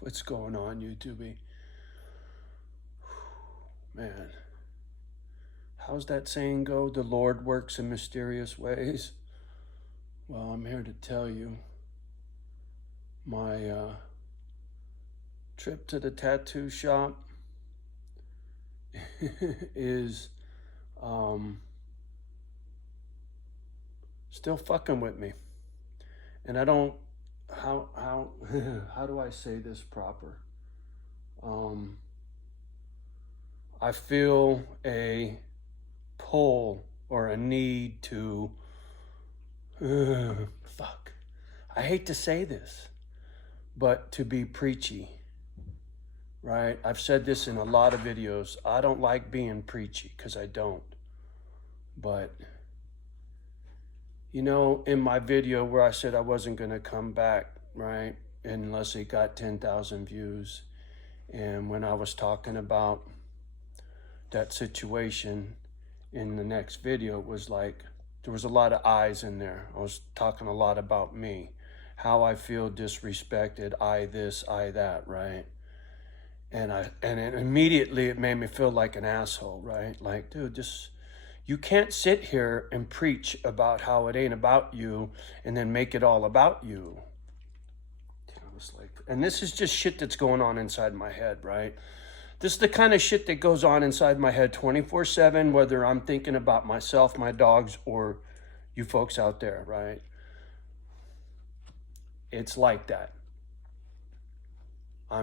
What's going on, YouTube? Man, how's that saying go? The Lord works in mysterious ways. Well, I'm here to tell you my trip to the tattoo shop is still fucking with me. And I don't, how how do I say this proper? I feel a pull or a need to, fuck. I hate to say this, but to be preachy, right? I've said this in a lot of videos. I don't like being preachy because I don't. But, you know, in my video where I said I wasn't going to come back, right, unless it got 10,000 views, and when I was talking about that situation in the next video, it was like there was a lot of I's in there. I was talking a lot about me, how I feel disrespected, I this, I that, right? And immediately it made me feel like an asshole, right? Like, dude, just, you can't sit here and preach about how it ain't about you and then make it all about you. I was like, and this is just shit that's going on inside my head, right? This is the kind of shit that goes on inside my head 24/7, whether I'm thinking about myself, my dogs, or you folks out there, right? It's like that. I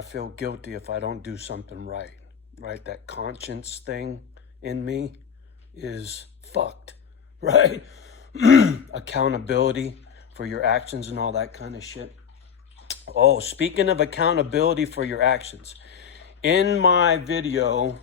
feel guilty if I don't do something right, right? That conscience thing in me is fucked, right? Accountability for your actions and all that kind of shit. Oh, speaking of accountability for your actions, in my video,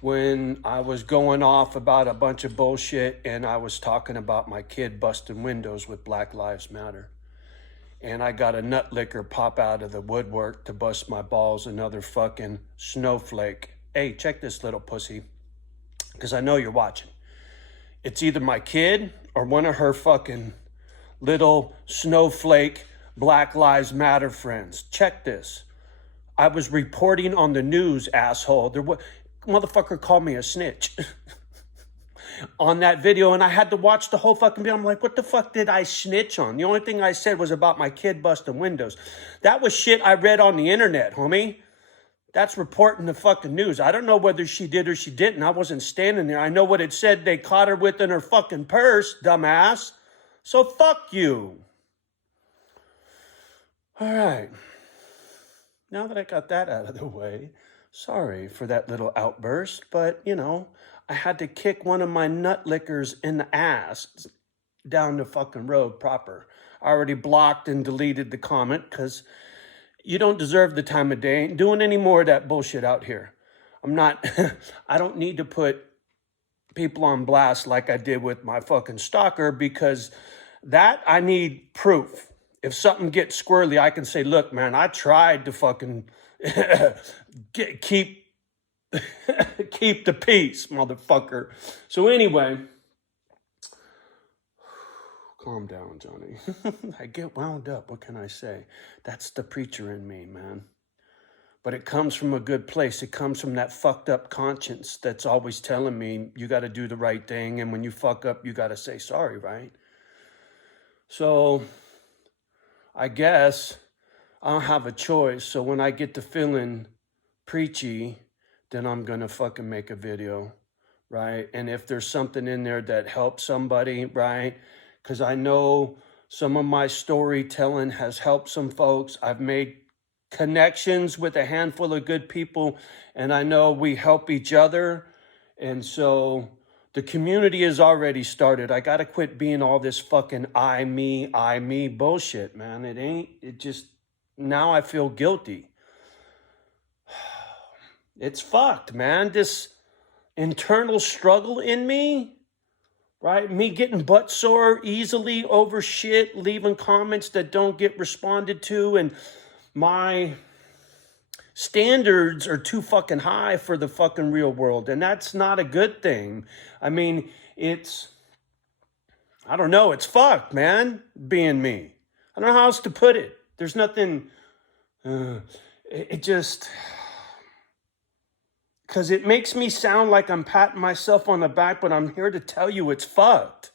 when I was going off about a bunch of bullshit and I was talking about my kid busting windows with Black Lives Matter, and I got a nut licker pop out of the woodwork to bust my balls, another fucking snowflake. Hey, check this little pussy, because I know you're watching. It's either my kid or one of her fucking little snowflake Black Lives Matter friends. Check this. I was reporting on the news, asshole. Motherfucker called me a snitch on that video, and I had to watch the whole fucking video. I'm like, what the fuck did I snitch on? The only thing I said was about my kid busting windows. That was shit I read on the internet, homie. That's reporting the fucking news. I don't know whether she did or she didn't. I wasn't standing there. I know what it said they caught her with in her fucking purse, dumbass. So fuck you. All right. Now that I got that out of the way, sorry for that little outburst, but, you know, I had to kick one of my nut lickers in the ass down the fucking road proper. I already blocked and deleted the comment because you don't deserve the time of day. Ain't doing any more of that bullshit out here. I'm not, I don't need to put people on blast like I did with my fucking stalker, because that I need proof. If something gets squirrely, I can say, look, man, I tried to fucking keep the peace, motherfucker. So anyway, calm down, Johnny. I get wound up. What can I say? That's the preacher in me, man. But it comes from a good place. It comes from that fucked up conscience that's always telling me you got to do the right thing. And when you fuck up, you got to say sorry, right? So I guess I don't have a choice. So when I get to feeling preachy, then I'm going to fucking make a video, right? And if there's something in there that helps somebody, right? Because I know some of my storytelling has helped some folks. I've made connections with a handful of good people, and I know we help each other. And so the community has already started. I got to quit being all this fucking I, me bullshit, man. It just, now I feel guilty. It's fucked, man. This internal struggle in me, right? Me getting butt sore easily over shit, leaving comments that don't get responded to, and my standards are too fucking high for the fucking real world, and that's not a good thing. I mean, I don't know, it's fucked, man, being me. I don't know how else to put it. There's nothing, it just, because it makes me sound like I'm patting myself on the back, but I'm here to tell you it's fucked.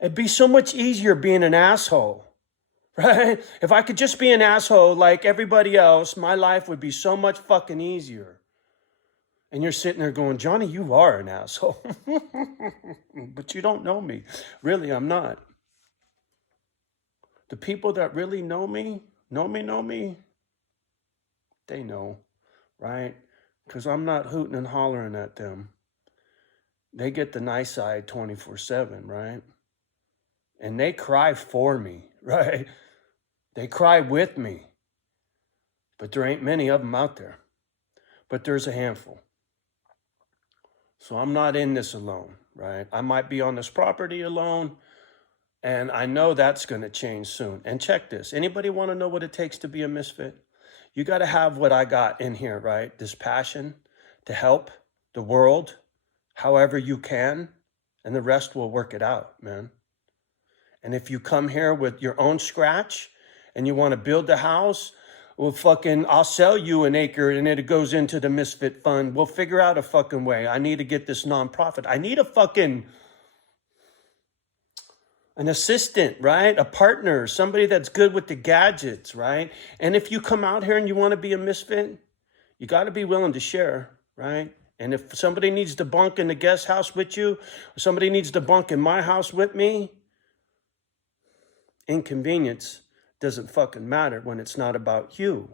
It'd be so much easier being an asshole, right? If I could just be an asshole like everybody else, my life would be so much fucking easier. And you're sitting there going, Johnny, you are an asshole. But you don't know me. Really, I'm not. The people that really know me, they know, right? Because I'm not hooting and hollering at them. They get the nice side 24/7, right? And they cry for me, right? They cry with me. But there ain't many of them out there. But there's a handful. So I'm not in this alone, right? I might be on this property alone, and I know that's going to change soon. And check this. Anybody want to know what it takes to be a misfit? You got to have what I got in here, right? This passion to help the world however you can, and the rest will work it out, man. And if you come here with your own scratch and you want to build a house, well, fucking, I'll sell you an acre and it goes into the Misfit Fund. We'll figure out a fucking way. I need to get this nonprofit. I need a fucking, an assistant, right? A partner, somebody that's good with the gadgets, right? And if you come out here and you want to be a misfit, you got to be willing to share, right? And if somebody needs to bunk in the guest house with you, or somebody needs to bunk in my house with me, inconvenience doesn't fucking matter when it's not about you,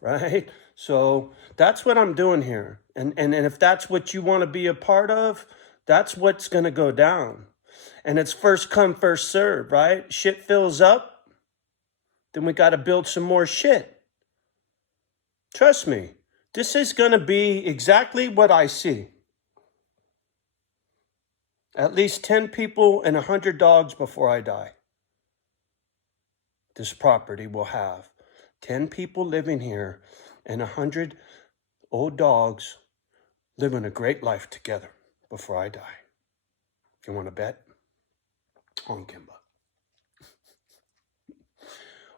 right? So that's what I'm doing here. And if that's what you want to be a part of, that's what's going to go down. And it's first come, first serve, right? Shit fills up, then we got to build some more shit. Trust me, this is going to be exactly what I see. At least 10 people and 100 dogs before I die. This property will have 10 people living here and 100 old dogs living a great life together before I die. If you want to bet, on Kimba.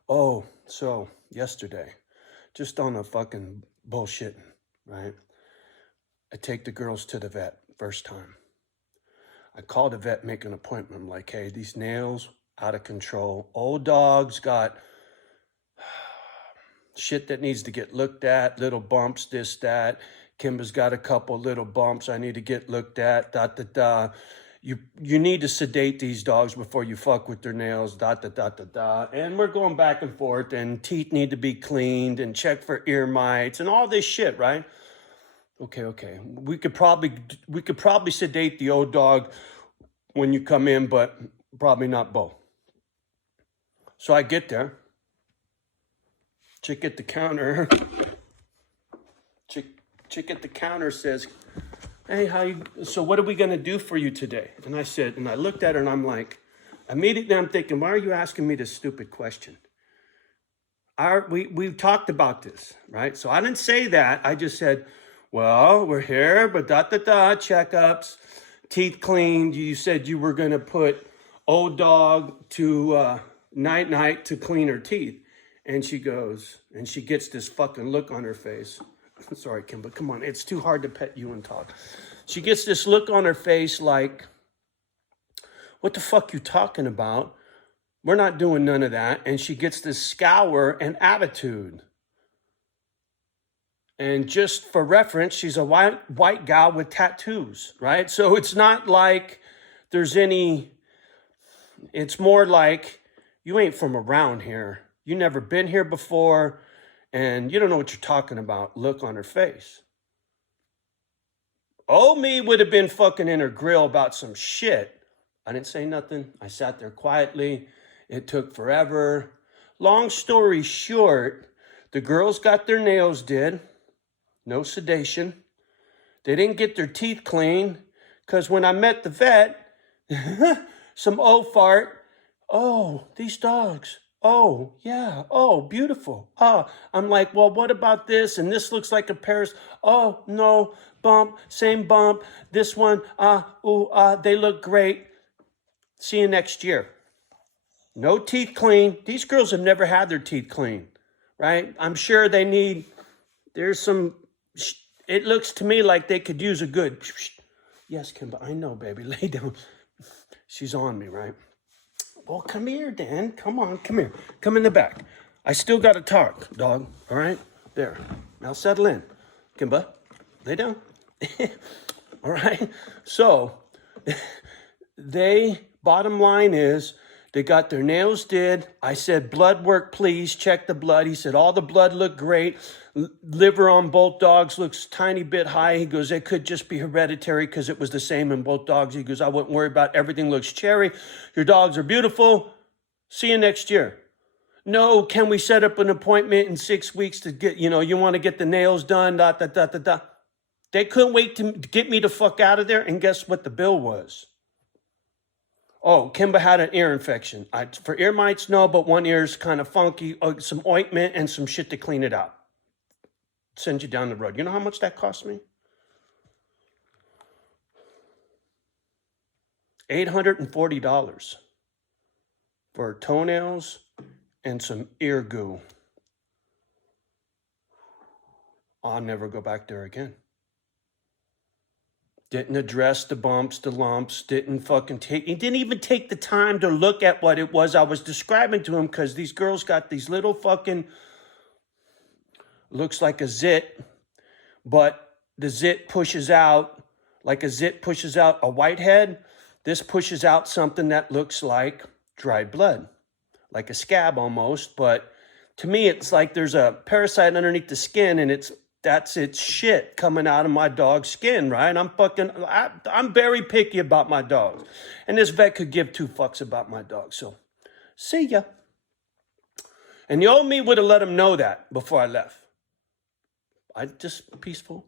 Oh, so yesterday, just on a fucking bullshitting, right? I take the girls to the vet first time. I call the vet, make an appointment. I'm like, hey, these nails out of control. Old dog's got shit that needs to get looked at, little bumps, this, that. Kimba's got a couple little bumps I need to get looked at, You need to sedate these dogs before you fuck with their nails, And we're going back and forth, and teeth need to be cleaned and check for ear mites and all this shit, right? Okay. We could probably sedate the old dog when you come in, but probably not Bo. So I get there. Chick at the counter. Chick at the counter says, hey, so what are we going to do for you today? And I looked at her and I'm like, immediately I'm thinking, why are you asking me this stupid question? We've talked about this, right? So I didn't say that. I just said, well, we're here, but checkups, teeth cleaned. You said you were going to put old dog to night to clean her teeth. And she goes, and she gets this fucking look on her face. Sorry, Kim, but come on. It's too hard to pet you and talk. She gets this look on her face like, what the fuck you talking about? We're not doing none of that. And she gets this scour and attitude. And just for reference, she's a white gal with tattoos, right? So it's not like there's any, it's more like you ain't from around here. You never been here before. And you don't know what you're talking about. Look on her face. Oh, me would have been fucking in her grill about some shit. I didn't say nothing. I sat there quietly. It took forever. Long story short, the girls got their nails did. No sedation. They didn't get their teeth cleaned because when I met the vet, some old fart. Oh, these dogs. Oh, yeah. Oh, beautiful. I'm like, well, what about this? And this looks like a Paris. Oh, no. Bump. Same bump. This one. They look great. See you next year. No teeth clean. These girls have never had their teeth clean, right? I'm sure they need, there's some, it looks to me like they could use a good, yes, Kimba, I know, baby, lay down. She's on me, right? Well, come here, Dan. Come on, come here. Come in the back. I still got to talk, dog, all right? There. Now settle in. Kimba, lay down. All right? So, bottom line is, they got their nails did. I said, blood work, please. Check the blood. He said, all the blood looked great. Liver on both dogs looks tiny bit high. He goes, it could just be hereditary because it was the same in both dogs. He goes, I wouldn't worry about it. Everything looks cherry. Your dogs are beautiful. See you next year. No, can we set up an appointment in 6 weeks to get, you want to get the nails done, They couldn't wait to get me the fuck out of there. And guess what the bill was? Oh, Kimba had an ear infection. For ear mites, no, but one ear's kind of funky. Some ointment and some shit to clean it out. Send you down the road. You know how much that cost me? $840 for toenails and some ear goo. I'll never go back there again. Didn't address the bumps, the lumps, he didn't even take the time to look at what it was I was describing to him, because these girls got these little fucking, looks like a zit, but the zit pushes out, like a zit pushes out a whitehead. This pushes out something that looks like dried blood, like a scab almost, but to me, it's like there's a parasite underneath the skin, and that's its shit coming out of my dog's skin, right? I'm very picky about my dogs. And this vet could give two fucks about my dog. So, see ya. And the old me would have let him know that before I left. I just peaceful,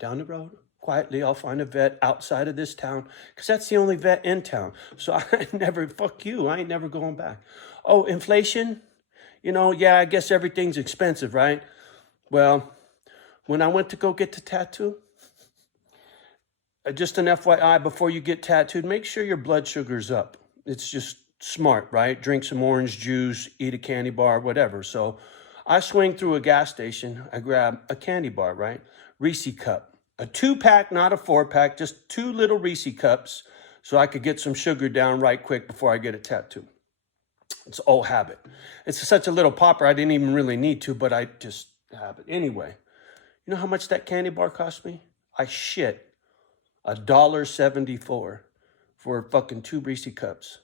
down the road, quietly, I'll find a vet outside of this town, because that's the only vet in town. So I fuck you, I ain't never going back. Oh, inflation? Yeah, I guess everything's expensive, right? Well, when I went to go get the tattoo, just an FYI, before you get tattooed, make sure your blood sugar's up. It's just smart, right? Drink some orange juice, eat a candy bar, whatever. So I swing through a gas station. I grab a candy bar, right? Reese cup. A 2-pack, not a 4-pack, just 2 little Reese cups so I could get some sugar down right quick before I get a tattoo. It's old habit. It's such a little popper, I didn't even really need to, but I just have it. Anyway. You know how much that candy bar cost me? I shit. $1.74 for fucking 2 Reese cups.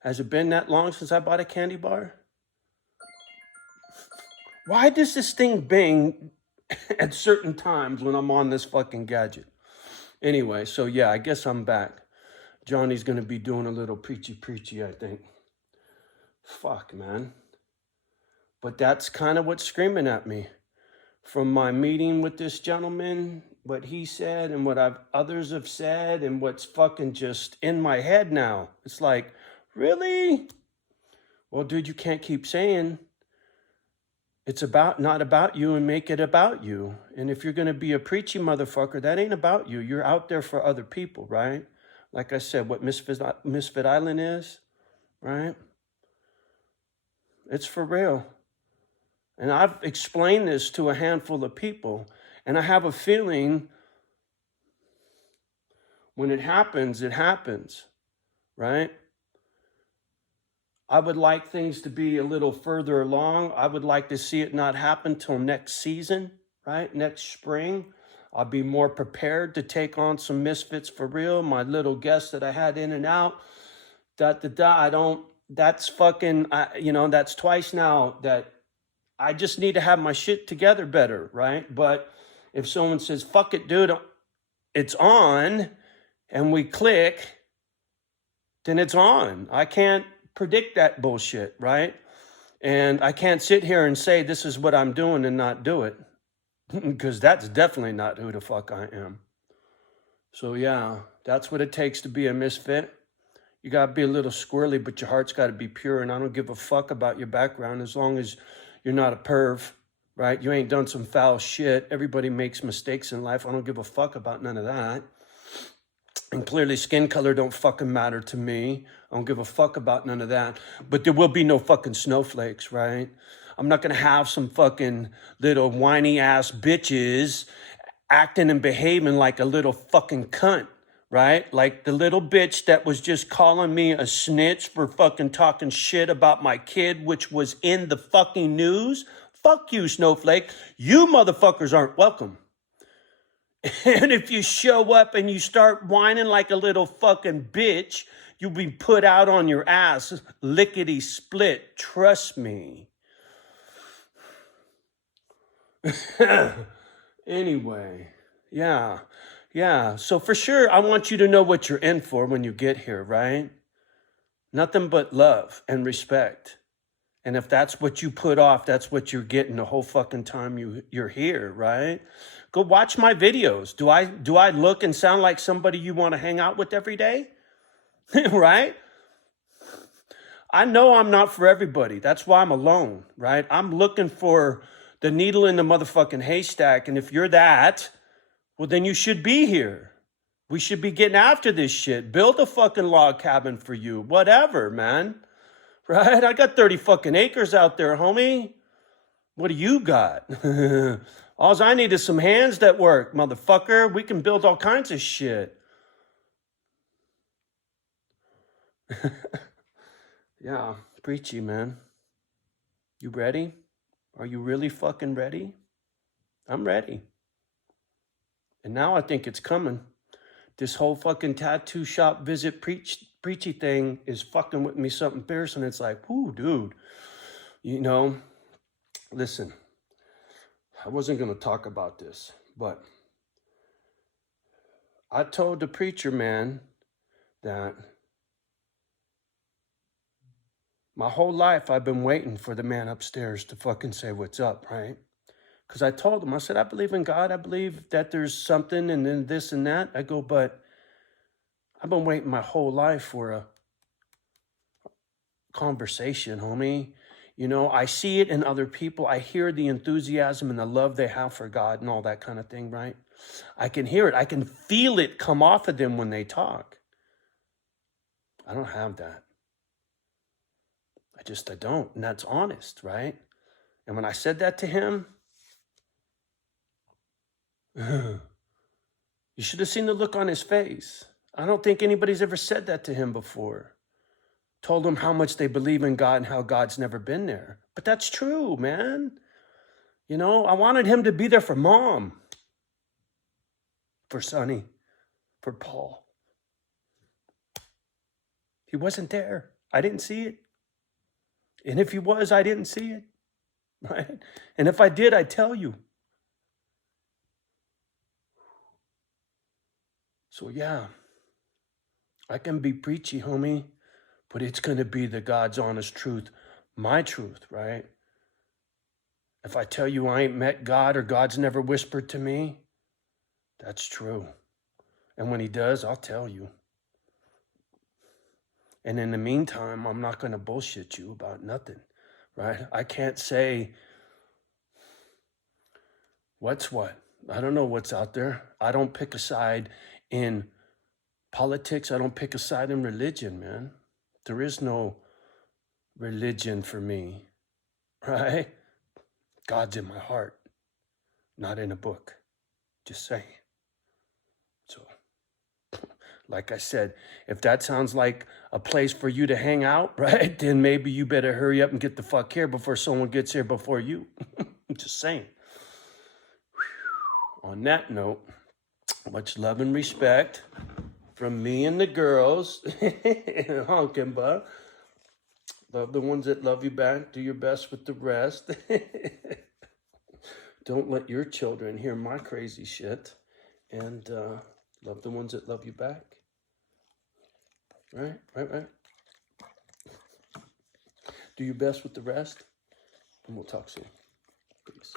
Has it been that long since I bought a candy bar? Why does this thing bing at certain times when I'm on this fucking gadget? Anyway, so yeah, I guess I'm back. Johnny's gonna be doing a little preachy, I think. Fuck, man. But that's kind of what's screaming at me. From my meeting with this gentleman, what he said and what others have said, and what's fucking just in my head now. It's like, really? Well, dude, you can't keep saying it's not about you and make it about you. And if you're going to be a preachy motherfucker, that ain't about you. You're out there for other people, right? Like I said, what Misfit Island is, right? It's for real. And I've explained this to a handful of people, and I have a feeling when it happens, right? I would like things to be a little further along. I would like to see it not happen till next season, right? Next spring. I'll be more prepared to take on some misfits for real. My little guests that I had in and out, that's fucking, that's twice now that I just need to have my shit together better, right? But if someone says, fuck it, dude, it's on, and we click, then it's on. I can't predict that bullshit, right? And I can't sit here and say this is what I'm doing and not do it, because that's definitely not who the fuck I am. So yeah, that's what it takes to be a misfit. You got to be a little squirrely, but your heart's got to be pure, and I don't give a fuck about your background as long as you're not a perv, right? You ain't done some foul shit. Everybody makes mistakes in life. I don't give a fuck about none of that. And clearly skin color don't fucking matter to me. I don't give a fuck about none of that. But there will be no fucking snowflakes, right? I'm not gonna have some fucking little whiny ass bitches acting and behaving like a little fucking cunt, right? Like the little bitch that was just calling me a snitch for fucking talking shit about my kid, which was in the fucking news. Fuck you, Snowflake. You motherfuckers aren't welcome. And if you show up and you start whining like a little fucking bitch, you'll be put out on your ass, lickety split. Trust me. Anyway, yeah. So for sure, I want you to know what you're in for when you get here, right? Nothing but love and respect. And if that's what you put off, that's what you're getting the whole fucking time you're here, right? Go watch my videos. Do I look and sound like somebody you want to hang out with every day? Right? I know I'm not for everybody. That's why I'm alone, right? I'm looking for the needle in the motherfucking haystack. And if you're that, well, then you should be here. We should be getting after this shit. Build a fucking log cabin for you. Whatever, man. Right? I got 30 fucking acres out there, homie. What do you got? All I need is some hands that work, motherfucker. We can build all kinds of shit. Yeah, preachy, man. You ready? Are you really fucking ready? I'm ready. And now I think it's coming. This whole fucking tattoo shop visit preachy thing is fucking with me something fierce, and it's like, whoo, dude. You know, listen, I wasn't going to talk about this, but I told the preacher man that my whole life I've been waiting for the man upstairs to fucking say what's up, right? Because I told him, I said, I believe in God. I believe that there's something and then this and that. I go, but I've been waiting my whole life for a conversation, homie. You know, I see it in other people. I hear the enthusiasm and the love they have for God and all that kind of thing, right? I can hear it. I can feel it come off of them when they talk. I don't have that. I don't. And that's honest, right? And when I said that to him, you should have seen the look on his face. I don't think anybody's ever said that to him before. Told him how much they believe in God and how God's never been there. But that's true, man. You know, I wanted him to be there for Mom, for Sonny, for Paul. He wasn't there. I didn't see it. And if he was, I didn't see it. Right? And if I did, I'd tell you. So yeah, I can be preachy, homie, but it's going to be the God's honest truth, my truth, right? If I tell you I ain't met God or God's never whispered to me, that's true. And when he does, I'll tell you. And in the meantime, I'm not going to bullshit you about nothing, right? I can't say what's what. I don't know what's out there. I don't pick a side in politics. I don't pick a side in religion, man. There is no religion for me, right? God's in my heart, not in a book. Just saying. So, like I said, if that sounds like a place for you to hang out, right, then maybe you better hurry up and get the fuck here before someone gets here before you. I'm just saying. On that note, much love and respect from me and the girls. Honkin' butt. Love the ones that love you back. Do your best with the rest. Don't let your children hear my crazy shit. And love the ones that love you back. Right. Do your best with the rest. And we'll talk soon. Peace.